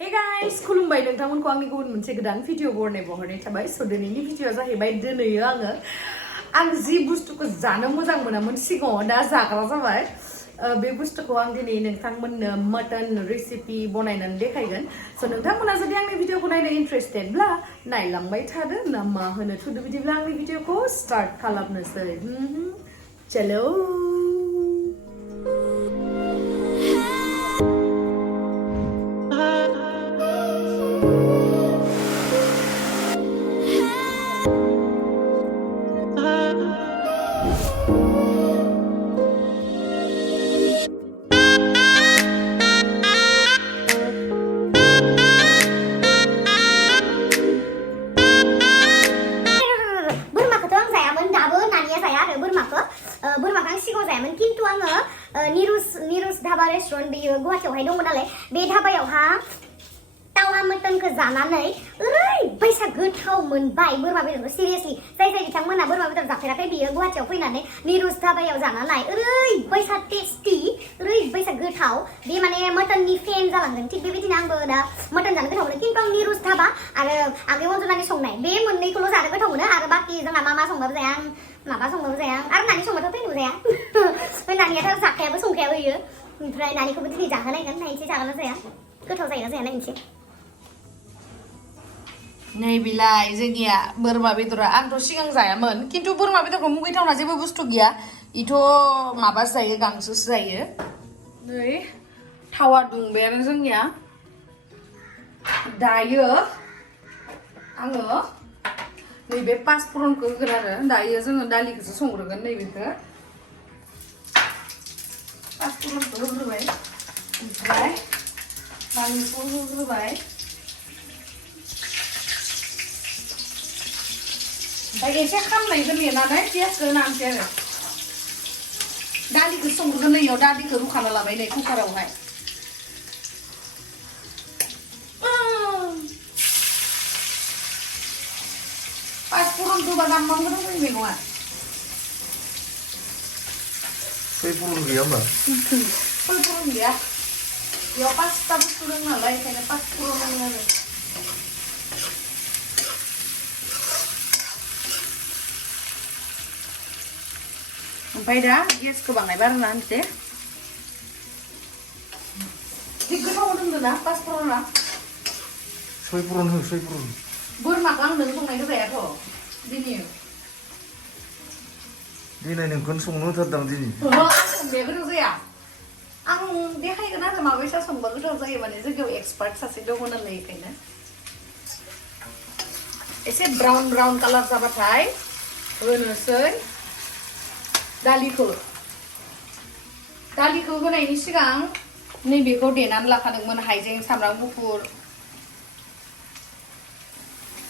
Hey guys, खुलुमबाय नोंथांमोनखौ आंनि गुबुन मोनसे गोदान भिडिअ बरनायाव हरनाय थाबाय। स' दिनैनि भिडिअआ जाहैबाय दिनैयो आं जि बुस्थुखौ जानो मोजां मोनामोन सिगाङाव दा जाग्रा जाबाय। बे बुस्थुखौ आं दिनै नोंथांमोननो मटन रेसिपि बनायनानै देखायगोन। स' नोंथांमोना जुदि आंनि भिडिअखौ नायनो इन्ट्रेस्टेडब्ला नायलांबाय थादो ना मा होनो थुदो बिदिब्ला आंनि भिडिअखौ स्टार्ट खालामनोसै। चलो बोरमाखौ आं सिगाङाव जायामोन खिन्थु आङो निरुस धाबा रेस्टुरेन्ट बेयो गुवाहाटीयावहाय दंमोन नालाय बे धाबायावहा तावा मटनखौ जानानै ओरैबायसा गोथाव मोनबाय बोरमा बेदरखौ सिरियासलि जाय बिथांमोना बोरमा बेदर जाफेराखै बियो गुवाहाटीयाव फैनानै निरुस धाबायाव जानानै ओरैबायसा टेस्टि ओरैबायसा गोथाव बे माने मटननि फेन जालांदों। थिग बेबायदिनो आंबो दा मटन जानो गोथाव मोनो खिन्थु आं निरुस धाबा आरो आगै अनजनानि संनाय बे मोननैखौल' जानो गोथाव मोनो आरो बाखि जोंना मा संबाबो जाया आं माबा संबाबो जाया आरो नानि संबाथ' फैनोबो जाया नानियाथ' जाखायाबो संखायाबो इयो ओमफ्राय नानिखौबो दिनै जाहोनायगोन नायनोसै जागोन ना जाया गोथाव जायोना जाया नायनोसै। नै बिलाय जोंनिया बोरमा बेदरा आंथ' सिगां जायामोन खिन्थु बोरमा बेदरखौ मुगैथावना जेबो बुस्थु गैया इथ' माबासो जायो गांसोसो जायो। नै थावा दुंबायानो जोंनिया दायो आङो नैबे पासफुरनखौ होगोन आरो दायो जोङो दालिखौसो संग्रोगोन नैबेखौ पासफुरनखौ होग्रोबाय ओमफ्राय बानलुखौ होग्रोबाय ओमफ्राय एसे खामनायखौ नेनानै पियासखौ होनांसै आरो दालिखौ संग्रोगोन नैयाव दालिखौ रुखाना लाबाय नै कुकारावहाय पासफुरन होबा दामबां गोथाव जायो मैगङा। सयफुरन गैया होमबा? सयफुरन गैया बेयाव पासता बुस्थु दं नालाय ओंखायनो पासफुरन होनो आरो ओमफ्राय दा गेसखौ बाङाय बारायना होनसै जि गोथाव दोनदों ना पासफुरना सयफुरन हो सयफुरन बोरमाखौ आं नों संनायखौ जायाथ' दिनै नोंखौनो संनो होथारदां दिनै आं संनाया गोथाव जाया आं देखायगोन आरो माबायसा संबा गोथाव जायो माने जोंनियाव एक्सपार्ट सासे दङ नालाय बेखायनो एसे ब्राउन कालार जाबाथाय होनोसै दालिखौ होनायनि सिगां नैबेखौ देनानै लाखादोंमोन हाइजें सामब्राम गुफुर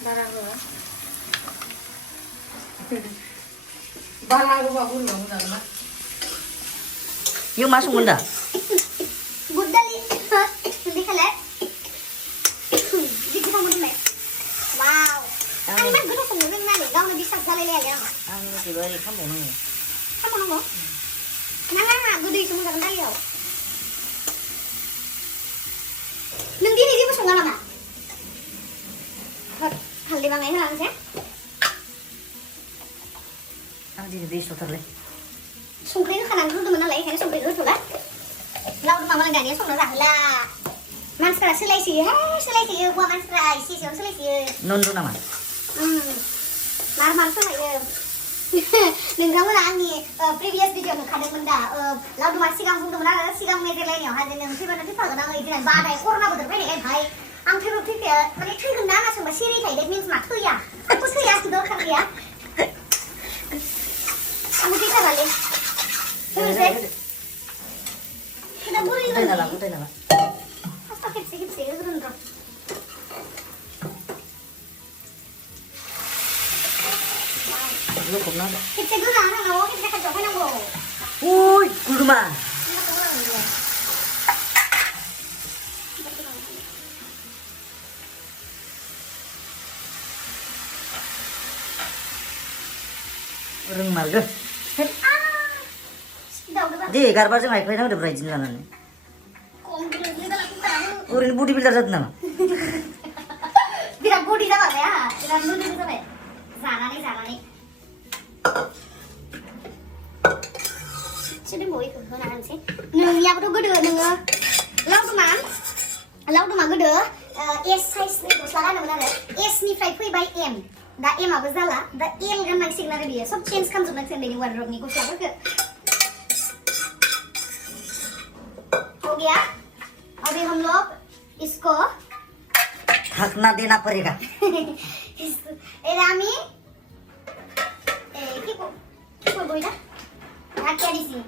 बारा होआ बारा होबा बोरैबा मोजां ना इयो मा संगोन दा बुट दालि देखायलाय जि गोथाव मोनलाय वाव आं मा गोथाव संनो रोंनानै गावनो बिसास जालायलायालै आं मिथिबा ओरै खालामबावनांगौ नाङा गोदैसो मोनजागोन दालियाव नों दिनै जेबो सङा नामा हालदै बाङाय होनांसै आं दिनै बेस्थ'थारलै संख्रि होखानानै रुदोंमोन नालाय बेखायनो संख्रिखौ होथ'ला लावदुमा मालाय दानिया संना जाहोला मानसिफोरा सोलायसोयो हौवा मानसिफोरा एसेयावनो सोलायसोयो नन्दु नामा मार सोलायो नोंथांमोना आंनि प्रिभियास भिडिअ नुखादोंमोन दा लावदुमा सिगां बुंदोंमोन आरो सिगां मेजेरलायनायावहा जे नों फैबानो फैफागोन आङो बिदिनो बादाय कर'ना बोथोर फैनायखाय भाय आं थैफाया माने थैगोन ना होनना सोंबा सिरि थायो देट मिन्स मा थैया आंबो थैया दरखार गैया आंबो थैथारालै होनोसै दा बोरै गथायना फार्स्टआव खेबसे होग्रोन र' खेबसे गोजा होनांगौ खेबसे खाथियाव फैनांगौ उय गुरुमा रोंमारगो दे गारबा जों आइखायना होदोब्रा इदिनो लानानै खम गिदिर गिदिर कुकाराव ओरैनो बडि बिल्डार जादों नामा बिराद बडि जाबाय आहा बिराद मोदोम जाबाय जानानै सिदों बयखौ होना होनसै नोंनियाबोथ' गोदो नोङो लावदुमा गोदो एस साइजनि गस्ला गानोमोन आरो एस निफ्राय फैबाय एम दा एम आबो जाला दा एल गाननांसिगोन आरो बियो सब चेन्ज खालामजोबनांसिगोन बेनि वार्डरबनि गस्लाफोरखौ हो गया अभी हम लोग इसको ढकना देना पड़ेगा আমি কি করবো এটা ঢাকিয়ে দিছি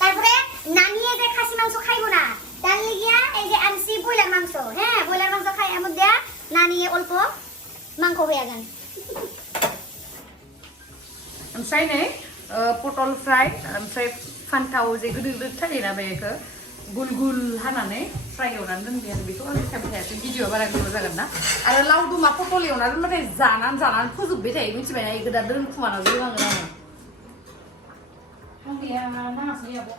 তারপরে নানিয়ে যে খাসি মাংস খাইবো না তার লিগিয়া এই যে আনছি ব্রয়লার মাংস হ্যাঁ ব্রয়লার মাংস খাই এর মধ্যে নানিয়ে অল্প মাংস হয়ে যান ओमफ्राय नै पटल फ्राय ओमफ्राय फान्थाव जे गोदो गोदो थायोना बेखौ गुल गुल हानानै फ्राय एवनानै दोनबाय आरो बेखौ आं थायासै भिडिअ बारा गोबाव जागोन ना आरो लावदुमा पटल एवनानै दोनबाथाय जानानै फोजोबबाय थायो मिथिबायना बेखौ दा दोनखुमाना दोननांगोन आं गैया नाङासै आब'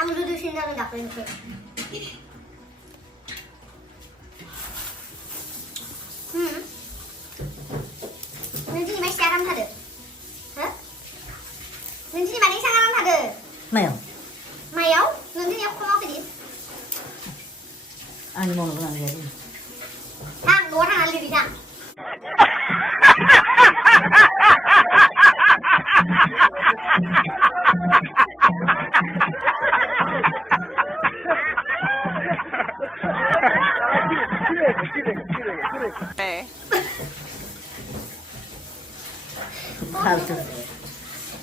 आं रुदुसिन जानो दाख्लैनिफ्राय नों दिनै मा एसे आराम थादो हो नों दिनै माने एसे आराम थादो मायाव नों दिनै एख' मावाखैदि आंनि मावनो गोनां गैया थां न'आव थांनानै लिरहैथां फालतु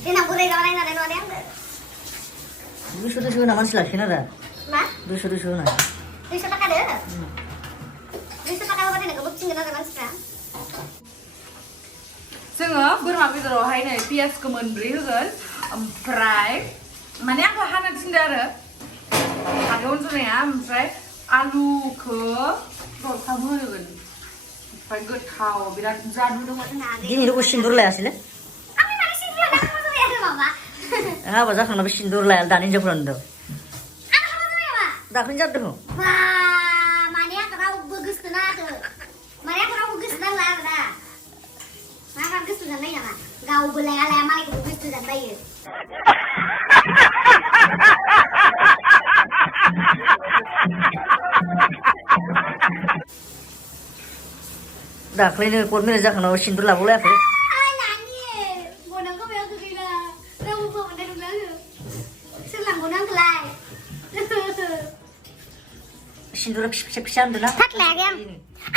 देनां बोराय जाबा नायनानै नङा दे आंखौ 200 होना मानसि लाखिगोन आरो मा 200 होना 200 थाखा दो 200 थाखा होबाथाय नोंखौ बोथिंगोन आरो मानसिफ्रा जोङो बोरमा बेदरावहाय नै पियासखौ मोनब्रै होगोन ओमफ्राय माने आंखौ हाना थिनदो आरो हाथायाव उन्दुनाया ओमफ्राय आलुखौ दरथाम होगोन ओमफ्राय गोथाव बिराद जादु दङ जोंना दिनै लोगो सिन्दुर लायासैलै आंनि माने सिन्दुर लाना हाबा जाबाय आरो माबा हाबा जाखांनाबो सिन्दुर लाया दानि हिनजावफोरानो दं आं हाबा जाबाय मा दाख्लैनो जादों बा माने आंखौ रावबो गोसो नाङाखै माने आंखौ रावबो गोसो नांला आरो दा मा गोसो जानो नायो नामा गावबो लाया मालायखौबो गोसो जानो बायो दाख्लैनो कर्ट मेरेज जाखांनाबो सिन्दुर लाबावलायाखै नानि बनांगौ बेयाव गैला रावबो फोमोननाय नंला आङो सोरलांबावनो आंखौलाय सिन्दुरा फिसा होनदोंना थाक लायाखै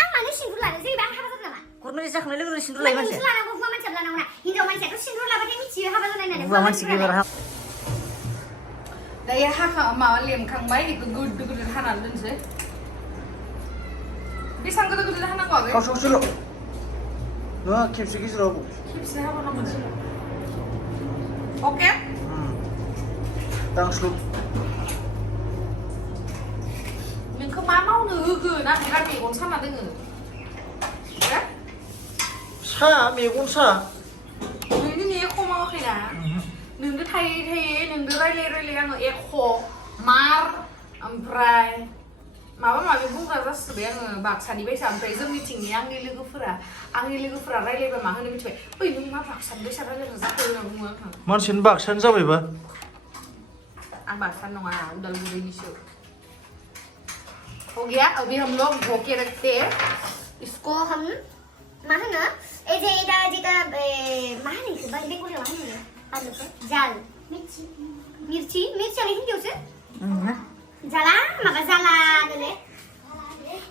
आं माने सिन्दुर लानो जेनेबा आं हाबा जादों नामा कर्ट मेरेज जाखांनाय लोगो लोगो सिन्दुर लायो मानसिया लानांगौ हौवा मानसिया लानांगौ ना हिनजाव मानसियाथ' सिन्दुर लाबाथाय मिथियो हाबा जानाय होननानै हौवा मानसि गैयाबा दायो माबा लेमखांबाय बेखौ गोदो गोदो हानानै दोनसै बेसेबां गोदो गोदो हानांगौ आगै खावसेल' नङा खेबसे गेजेराव खेबसे हाबाल' मोनसे अके दांस्लुब नोंखौ मा मावनो होगोन आं दा मेगन साना दोङो सा मेगन सा नों दिनै एख' मावाखैना नोंदो थायै नोंदो रायलाय आङो एख' मार ओमफ्राय माबा माबि बुंग्रा जासोबाय आङो बाक्सानि बायसा ओमफ्राय जोंनिथिंनि आंनि लोगोफोरा रायलायबा मा होनो मिथिबाय ओइ नों मा बाक्सानि बायसा रायलायग्रा जाखो होनना बुङो आंखौ मानसियानो बाक्सानो जाबायबा आं बाक्सानि नङा उदालगुरिनिसो हो गया अभी हम लोग धोके रखते हैं इसको हम मा होनो ए जे दा जेटा मा होनो इखो बाय बेंगलियाव मा होनो आलुखौ जाल मिर्ची आनि हिन्दीयावसो जाला माबा जाला दोले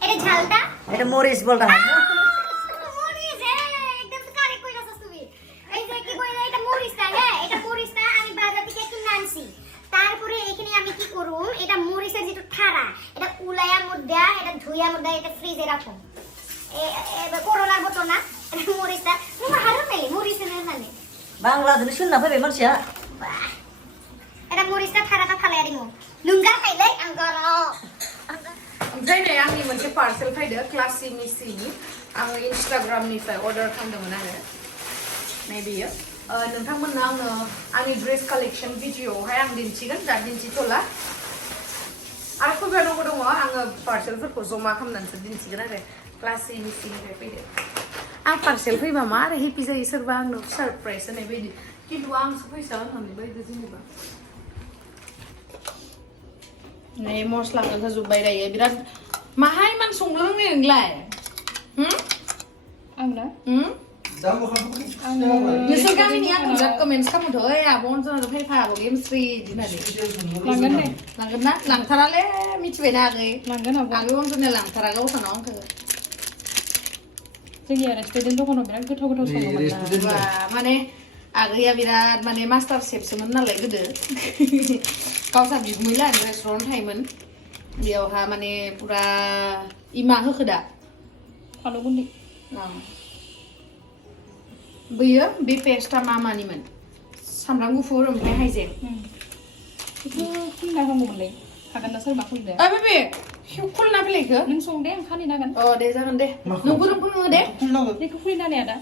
এটা ঝালটা এটা মরিচ বলতা মরিচ একদম কারেক্ট কইরাছস তুমি এই যে কি কইরা এটা মরিচটা হ্যাঁ এটা মরিচটা আমি বাজার থেকে কিনে আনছি তারপরে এখানে আমি কি করব এটা মরিচের যেটা ঠাড়া এটা উলায়া মধ্যে এটা ধুইয়া মধ্যে এটা ফ্রিজে রাখো করোনার বোতল না এটা মরিচটা তুমি হারো পেলে মরিচের মানে বাংলাদেশে শুননা ফেবে মানসিয়া এটা মরিচটা ঠাড়াটা ফালায়া দিমু नोंगा खाइलै आं गरो ओमफ्राय नै आंनि मोनसे पार्सेल फैदो क्लासि मिसिनि आङो इन्स्टाग्रामनिफ्राय अर्डार खालामदोंमोन आरो नै बेयो नोंथांमोननो आङो आंनि ड्रेस कालेक्शन भिडिअआवहाय आं दिन्थिगोन दा दिन्थिथ'ला आरो फैबाय दङ आङो पार्सेलफोरखौ जमा खालामनानैसो दिन्थिगोन आरो क्लास एनिफ्राय फैदो आं पार्सेल फैबा मा आरो हेपि जायो सोरबा आंनो सारप्राइज होनाय बायदि खिन्थु आंसो फैसा होनानै बायदो जेनेबा नै मस्लाखौ होजोब्बाय दायो बिराद माहाय मान संनो रोङो नोंलाय आंना नोंसोर गामिनि आंखौ बिराद कमेन्ट्स खालामोथ' ओइ आब' अनजनाथ' फैफा आब' गेमस्रि दिनानै लांगोन दे लांगोन ना लांथारालै मिथिबायना आगै लांगोन आब' अनजनाया लांथारा गावसानाव आंखौ जोंनि रेस्टुरेन्ट दखानाव बिराद गोथाव गोथाव सङोमोन ना माने आगैया बिराद माने मास्टार शेफसोमोन नालाय गोदो गावसा बिगुमै रेस्टुरेन्ट थायोमोन बेयावहा माने पुरा इमा होखो दा फालौ गुन्दै बैयो बे पेस्टा मा मानिमोन सामब्राम गुफुर ओमफ्राय हाइजें बेखौ खुलिना होनांगौमोनलै हागोन ना सोरबा खुलिदो बे खुलिना फैलायखो नों सं दे आं खालिनो हागोन दे जागोन दे नों फोरोङो दे बेखौ खुलिना होनाया दा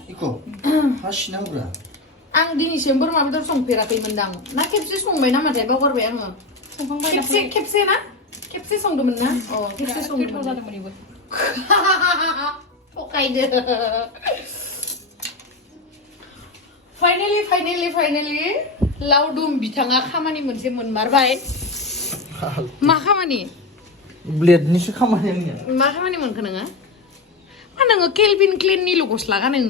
आं दिनैसिम बोरमा बेदर संफेराखैमोनदां ना खेबसे संबाय नामाथाय बावगारबाय आङो संखांबाय खेबसे ना खेबसे संदोंमोन ना खेबसे गोथाव संदोंमोन जादोंमोन बेबो थगायदो फाइनेलि लावदुम बिथाङा खामानि मोनसे मोनमारबाय मा खामानि ब्लेडनिसो खामानि आंनिया मा खामानि मोनखो नोङो नोङो केलभिन क्लेननिल' गस्ला गानो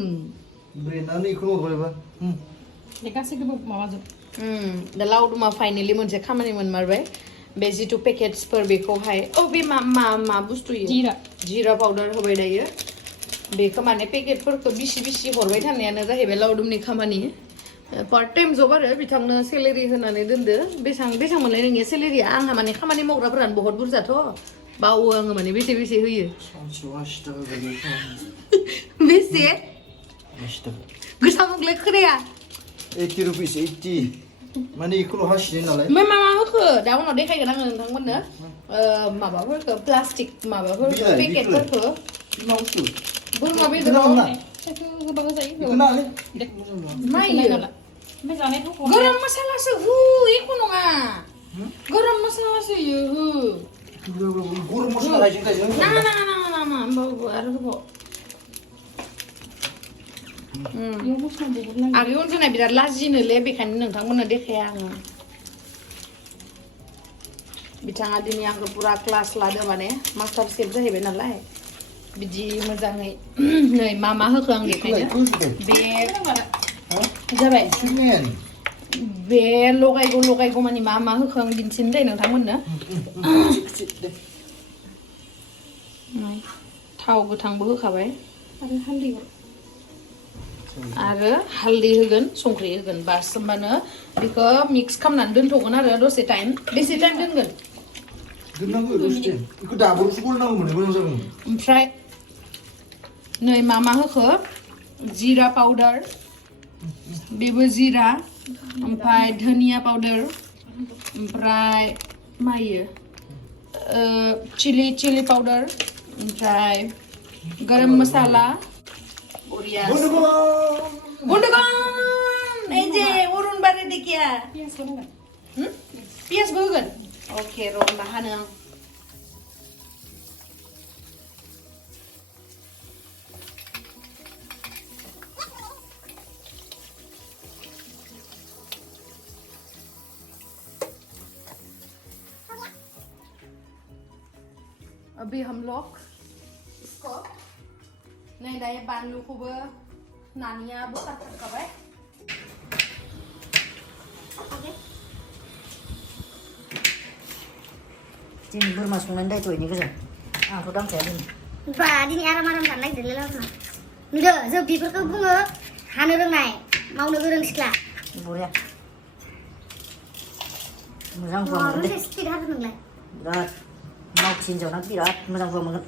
ब्लेडआनो इखौनो हरबायबा बे गासैखौबो माबाजोब दा लावदुमा फाइनेलि मोनसे खामानि मोनमारबाय बे जिथु पेकेट्सफोर बेखौहाय बे मा बुस्थु जिरा पाउडार होबाय दायो बेखौ माने पेकेटफोरखौ बिसि हरबाय थानायानो जाहैबाय लावदुमनि खामानि पार्ट टाइम जब आरो बिथांनो सेलेरि होनानै दोनदो बेसेबां मोनलाय नोंनिया सेलेरिया आंहा माने खामानि मावग्राफोरानो बहुत बुरजाथ' बावो आङो माने बेसे होयो बेसे गोसा बुंलाय खोनाया 80 रुपिस 80 माने इखौल' हासिनो नालाय मा होखो दा उनाव देखायगोन आङो नोंथांमोननो माबाफोरखौ प्लास्टिक माबाफोरखौ पेकेटफोरखौ बोरमा बेदराव गोबां जायो ओमफ्राय जानायखौ गरम मसालासो हो एख' नङा गरम मसालासो हो गरम मस्ला हाइजें नाङा होमबाबो आरो होबाव आगै अनजनाया बिराद लाजिनोलै बेखायनो नोंथांमोननो देखाया आङो बिथाङा दिनै आंखौ पुरा क्लास लादो माने मास्टार शेफ जाहैबाय नालाय बिदि मोजाङै नै मा होखो आं देखायनो बे जाबाय बे लगायगौ मानि मा होखो आं दिन्थिनो दे नोंथांमोननो थाव गोथांबो होखाबाय आरो हालदै होगोन संख्रि होगोन बास होमबानो बेखौ मिक्स खालामनानै दोनथ'गोन आरो दसे टाइम बेसे टाइम दोनगोन ओमफ्राय नै मा होखो जिरा पाउडार बेबो जिरा ओमफ्राय धनिया पाउडार ओमफ्राय मायो चिली पाउडार ओमफ्राय गरम मसाला बन्दगन এই যে অরুণ বাড়ি দেখিয়া পিয়াজ होगोन ओके र' होमबा हानो आं अभी हम लोग इसको नहीं दाये बानलू को नानिया बोकार करखाबाय दिनै बोरमा संनायनि दायथ' इनि गोजा आंथ' दांखाया दिनै दिनै आराम जानो नागिरदोंलै लावदुमा नुदो जों बेफोरखौ बुङो हानो रोंनाय मावनो गोरों सिख्ला बरिया मोजां हुआ मोनगोन दे स्पिड हादों नोंलाय बिराद मावथि हिनजावना बिराद मोजां हुआ मोनगोन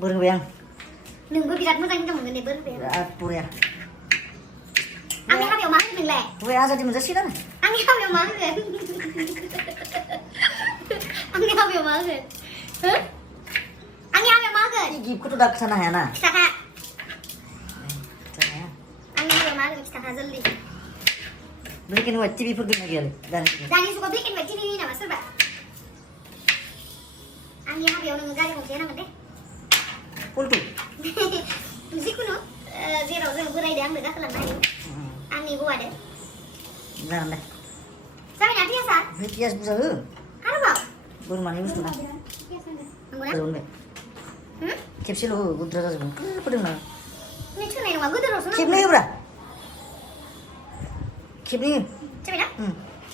बोर होबाय आं नोंबो बिराद मोजां हिनजाव मोनगोन दे बोर होबाय बिराद बरिया आंनि हाबायाव मा होगोन नोंलाय होबाय आजादि मोनजासिगोन आरो आंनि हाबायाव मा होगोन आंनि हाबायाव मा होगोन आंनि हाबायाव मा होगोन गिफ्टखौथ' दा खिथानो हायाना खिथाखा खिथानो हाया आंनि हाबायाव मा होगोन खिथाखा जल्दी ब्लैक एंड व्हाइट टीवी फोर दोनों गया दानी जुगाव ब्लेक एन्ड व्हाइट टिभि नामा सोरबा आंनि हाबायाव नोङो गारि गंसे नांगोन दे पल्टू जिखुनु जेराव जों बोरायदो आंनो गाखोलांनो हायो आंनि हौवादो जागोन दे जाबायना पियासा पियास बुरजा हो आरोबाव बोरमानि बुस्थु ना नंगौना जाजोबबाय खेबसेल' हो गुद्रा जाजोबगोन फोदोंना नों थोनाय नङा गोदोरावसो खेबनै होब्रा खेबनै हो जाबायना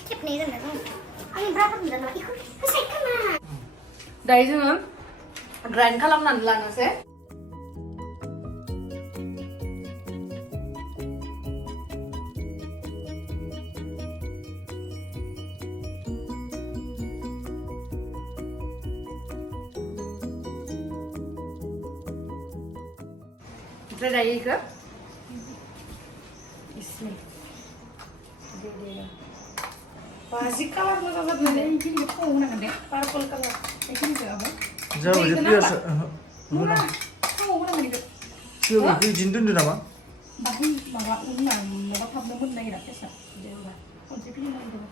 खेबनै दोननो जों आंनि ब्रादार होनदों ना बेखौ होसाय खोमा दायो जोङो ग्राइन्ड खालामनानै लानोसै ओमफ्राय दायो इखो इसनि बाजि कालार मोजां जादों दे इखिनिखौ थाव होनांगोन दे पार्पल कालार इखिनिखौ आबो जाबाय जे पियास नङा थाव होनांगोन इखौ सिगां बिदिनो दोनदो नामा बाहाय माबा उनाव माबा थाबनो मोननो नागिरा फेसा दे होमबा खनसे फिदिंनांगौ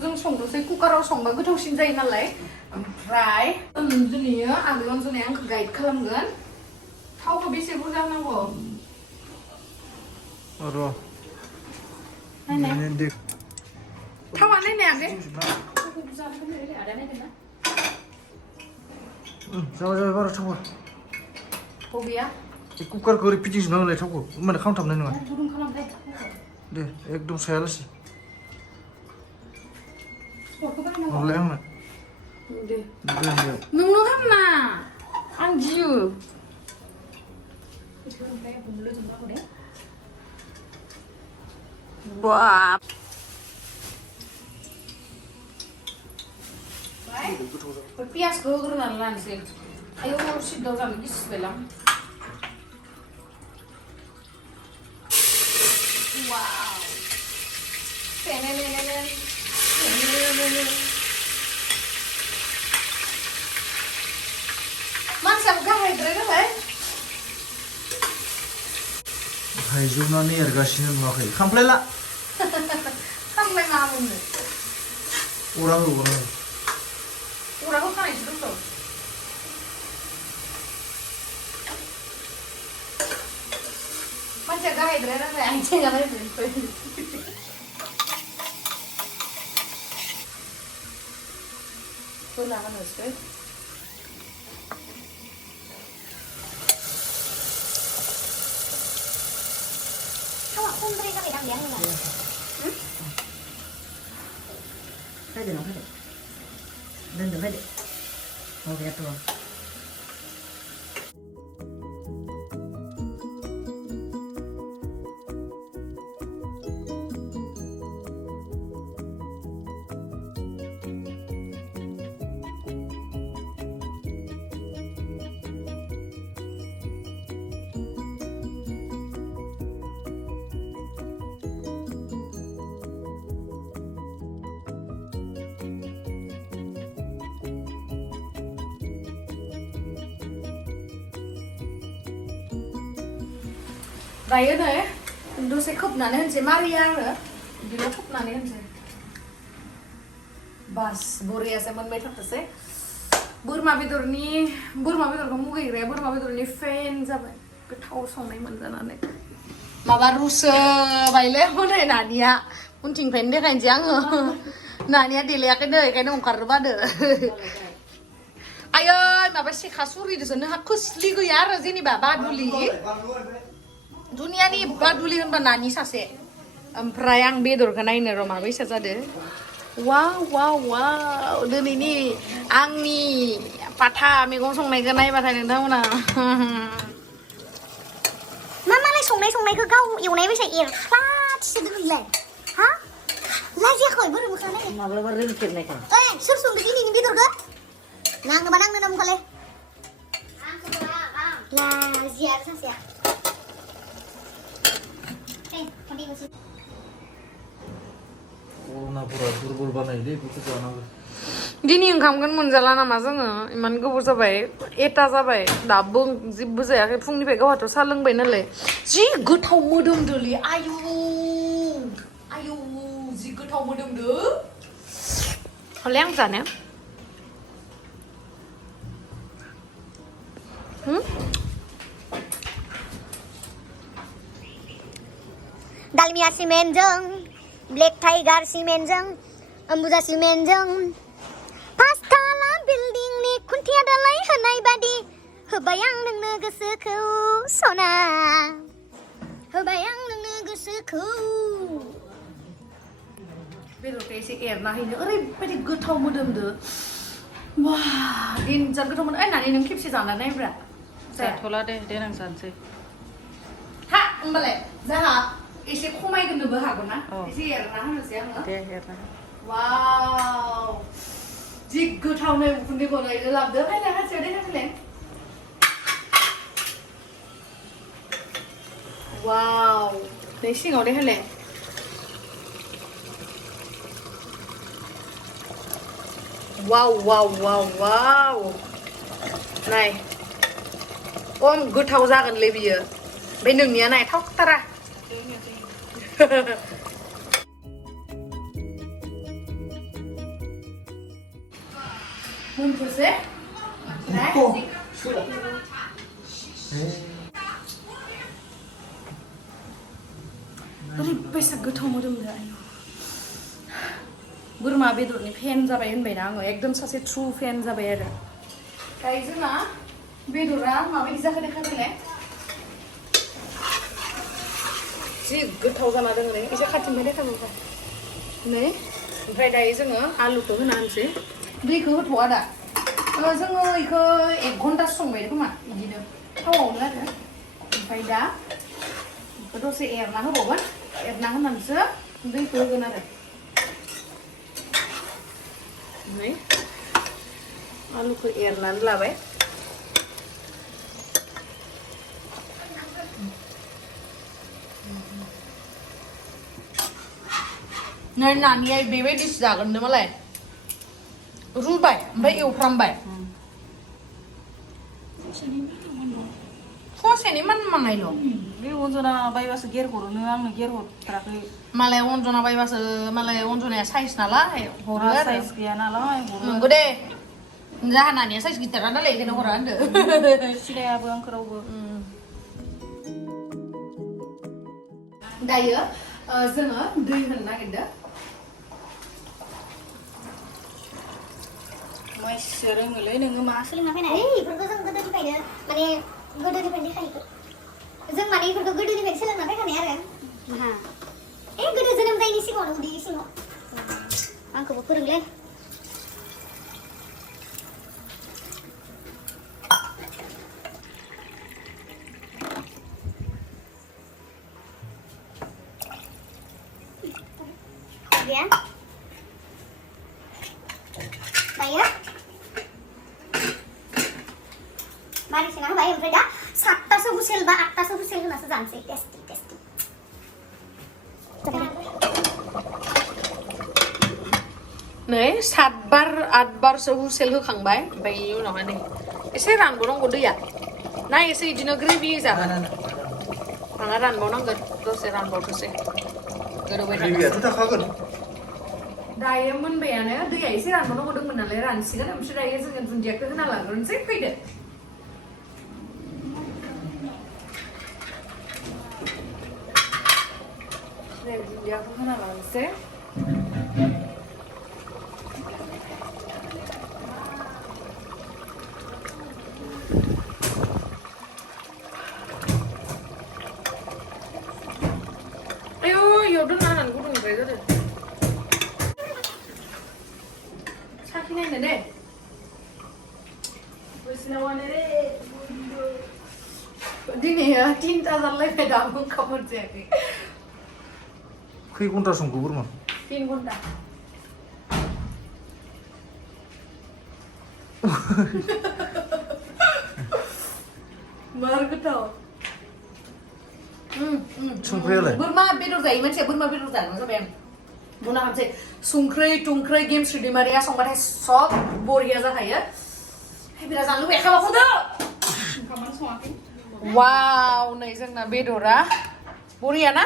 जों संदोंसै कुकाराव संबा गोथावसिन जायो नालाय ओमफ्राय अनजुनियो आगै अनजुनिया आंखौ गाइड खालामगोन थावखौ बेसे बुरजा नांगौ र' थावा नायनाय आगै जाबाय बारा थावा बबेया कुकारखौ ओरै फिदिंजोबनांगोनलाय थावखौ होमबानो खामथाबनाय नङा गुदुं खालामबाय दे एकदम सायालासि स्पर्टखौ बानायनांगौ हरलाय आंनो दे दोनदो नोंनो खामना आं गियो ओमफ्राय बुंलो जोबनांगौ दे बाप पियासखौ होग्रोनानै लानोसै आयौ हर सिद्दाव जानो गिसिबायलां वाव मानसियाबो गाहायद्राय जाबाय हायजौनानै एरगासिनो नुवाखै खामफ्लायला खामलाय मा मोनो अरा हो अरा होखानायसो दंथ' मानसिया गाहायद्राय जाबाय आथिङा नायबाय बोला होनोसै थावा खमद्राय जाबाय दां आंना फैदो ना फैदो दोनदो फैदो माबायाथ' दायो नै दसे खोबनानै होनसै मारिया आङो बिदिल' खोबनानै होनसै बास बरियासो मोनबाय थाथोंसै बोरमा बेदरखौ मुगैग्राया बोरमा बेदरनि फेन जाबाय गोथाव संनाय मोनजानानै माबा रुसोबायलै हनै नानिया उनथिंनिफ्रायनो देखायनोसै आङो नानिया देलायाखै नै बेखायनो ओंखारनो बादो आयै माबा सेखा सुरिदोसो नोंहा खोस्लि गैया आरो जेनेबा बादुलि दुनियानि बादुलि होनबा नानि सासे ओमफ्राय आं बेदरखौ नायनो र' माबायसा जादो वाव वाव वाव दिनैनि आंनि पाथा मैगं संनायखौ नायबाथाय नोंथांमोना मा मालाय संनायखौ गाव एवनाय बायसा एरफ्लाथिसो दोनैलाय हा लाजियाखै बोरै मोखांलाय माब्लाबा रोंफेरनायखाय ओइ सोर संदो दिनैनि बेदरखौ नांनोबा नांनो नोमखालै लाजिया सासेया अरुणापुरा दुर्बल बानायलै बेखौ जानांगौ दिनै ओंखामखौनो मोनजाला नामा जोङो इमान गोबाव जाबाय 1टा जाबाय दाबो जेबो जायाखै फुंनिफ्राय गावहाथ' साहा लोंबाय नालाय जि गोथाव मोदोमदोलै आयु आयु जि गोथाव मोदोमदो हले आं जानो दालमिया सिमेन्टजों ब्लेक टाइगार सिमेन्टजों अम्बुजा सिमेन्टजों पासताला बिल्डिंनि खुन्थिया दालाय होनाय बादि होबाय आं नोंनो गोसोखौ सना होबाय आं नोंनो गोसोखौ बेदरखौ एसे एरना हैनो ओरैबायदि गोथाव मोदोमदो वा दिनजान गोथाव मोनो नानि नों खेबसे जाना नायब्रा जाथ'ला दे देनां जानोसै हा होमबालाय जोंहा एसे खमायगोननोबो हागौ ना एसे एरना होनोसै आङो दे एरना वाव जि गोथावनो उखुन्दै गनायनो लाबोदो हायलाय हासियाव दे हासिलाय वाव नै सिङाव दे हायलाय वाव वाव वाव वाव नाय खम गोथाव जागोनलै बियो ओमफ्राय नोंनिया नाय थावथारा मोनथोंसै ओरैबायसा गोथाव मोदोमदो आयु बोरमा बेदरनि फेन जाबाय होनबायना आङो एकदम सासे ट्रु फेन जाबाय आरो दायो जोंना बेदरा माबायदि जाखो देखायलाय जि गोथाव जाना दङ नै एसे खाथिनिफ्राय देखायबाय नै ओमफ्राय दायो जोङो आलुखौ होना होनोसै दैखौ होथ'वा दा जोङो बेखौ 1 घन्टासो संबाय खोमा बिदिनो थावआवनो आरो ओमफ्राय दा बेखौ दसे एरना होबावगोन एरना होनानैसो दैखौ होगोन आरो नै आलुखौ एरनानै लाबाय नै नानिया बेबायदिसो जागोननो मालाय रुबाय ओमफ्राय एवफ्रामबाय फसेनि मानमानायल' बे अनजना बायबासो गेरहरोनो आंनो गेरहरथाराखै मालाय अनजना बायबासो मालाय अनजनाया साइज नालाय हरो आरो साइज गैया नालाय नंगौ दे जाहा नानिया साइज गिदिरा नालाय बेखायनो हरा होनदो सिनायाबो आंखौ रावबो दायो जोङो दै होनो नागिरदों माइसो रोङोलै नोङो मा सोलोंना फैनाय इफोरखौ जों गोदोनिफ्रायनो माने गोदोनिफ्रायनो देखायो जों माने इफोरखौ गोदोनिफ्रायनो सोलोंना फैखानाय आरो गोदो जोनोम जायैनि सिगाङावनो उदै सिङाव आंखौबो फोरोंलै ya Baik Mari sini baik ompray dah 7 whistle ba 8 whistle kena sejansi testing नै 7 बार 8 बारसो हुसेल होखांबाय ओमफ्राय इनि उनावहाय नै एसे रानबावनांगौ दैया ना एसे इदिनो ग्रेभि जागोन आंहा रानबावनांगोन दसे रानबावथोसै गोदौबाय ग्रेभियाथ' थाखागोन दायो मोनबायानो दैया एसे रानबावनांगौ दंमोन नालाय रानसिगोन ओमफ्राय दायो जोङो दुन्दियाखौ होना लाग्रोनोसै फैदो दुन्दियाखौ होना लानोसै दिनै 3टा जालायबाय दाबो ओंखाम मोनजायाखै खै घन्टा संखो बोरमा फिन घन्टा मार गोथाव संख्रियालाय बोरमा बेदर जायो मानसिया बोरमा बेदर जानो जाबाय आं बुंनो हानोसै संख्रै टुंख्रै गेमस्रि दैमारिया संबाथाय सब बरिया जाखायो बिराद जानो लुबैयो खाबाखौदो ओंखामानो सङाखै वाव नै जोंना बेदरा बरिया ना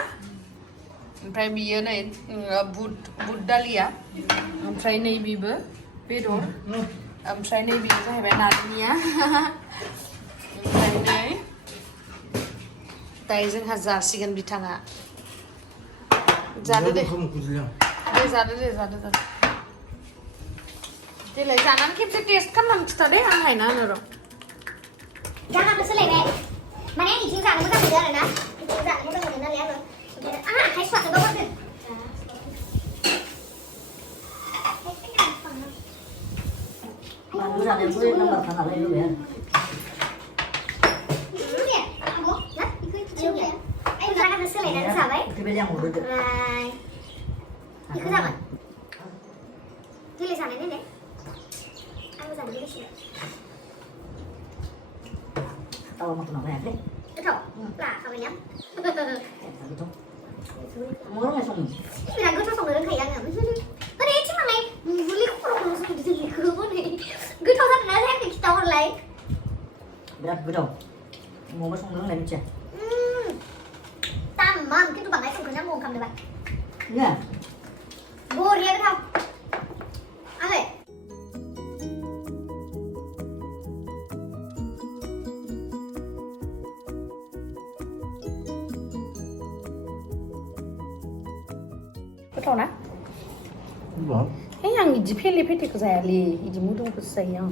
ओमफ्राय बियो नै बुट दालिया ओमफ्राय नै बिबो बेदर ओमफ्राय नै बियो जाहैबाय नानिया ओमफ्राय नै दायो जोंहा जासिगोन बिथाङा जादो दे जादो देलाय जानानै खेबसे टेस्ट खालामनानै खिथा दे आं हायना होनो र' जागाखौ सोलायबाय माने आं इथिं जानो मोजां मोनो आरोना इथिं जानो मोजां मोनो नालाय आङो आंहा आखाइ सुवाखै बावगारदों बानलु जानायाबो नाम्बारखा नालाय होबाय आरो जागाखौ सोलायनानै जाबाय बेबायदि आं हरदो ओमफ्राय बेखौ जागोन देलाय जानाय नायलाय आंबो जानो लुबैसिगोन tahu mau kenapa ya? Betul, lah kawinnya. Betul. Murung ya song. Ini bilang gue tuh song dengan kayak nggak? Tapi ini cuma nih, beli kurang song di sini gue nih. Gue tahu kan nanya ke kita orang lain. Berat betul. Mau masuk song dengan aja. Tamam, kita bangga song dengan mau kamu debat. Ya. Boria ke tau? Oke. Betul na? Belum. Yang iji pele-pele ke saya li, iji mudung ke saya.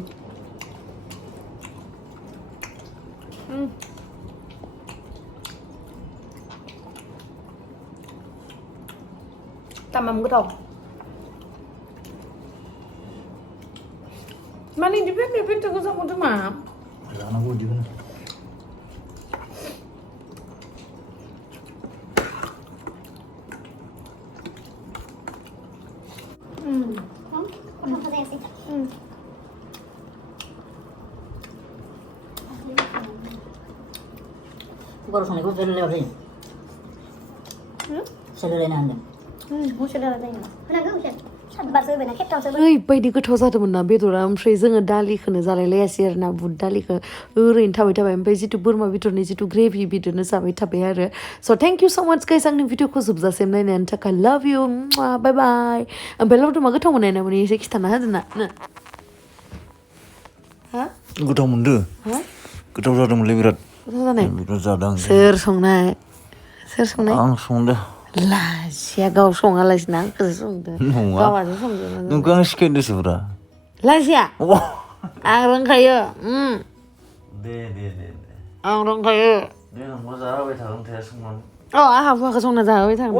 Tamam betul. Mana iji pele-pele ke saya mudung mah? Jangan aku di mana. Baru song itu sel lewat ini. Sel lewat anda. Mau sudah ada yang kenapa udah? Sabar saya benar kita sabar. ओरैबायदि गोथाव जादोंमोन ना बेदरा ओमफ्राय जोङो दालिखौनो जालायलायासै आरो ना बुट दालिखौ ओरैनो थाबाय ओमफ्राय जितु बोरमा बेदरनि जितु ग्रेभि बिदिनो जाबाय थाबाय आरो स' थेंक इउ स' माच गाइस आंनि भिडिअखौ जोबजासिम नायनायनि थाखाय लाभ इउ बाय बाय ओमफ्राय लावदुमा गोथाव मोननाय ना मोनै एसे खिथाना होदो ना हा Gotaw mondo. हा Gotaw जादोंमोनलै बिराद. गोथाव जानाय बिराद जादों. सोर संनाय आं संदों. लाजिया गाव सङालासिनो आंखौसो संदो नङा. गावासो संदो नोंखौ आं सिखायदोंसो ब्रा. लाजिया आं रोंखायो दे. आं रोंखायो दे नोंबो जाहोबाय थागोन थाया संनानै. आहा हौवाखौ संना जाहोबाय थागोन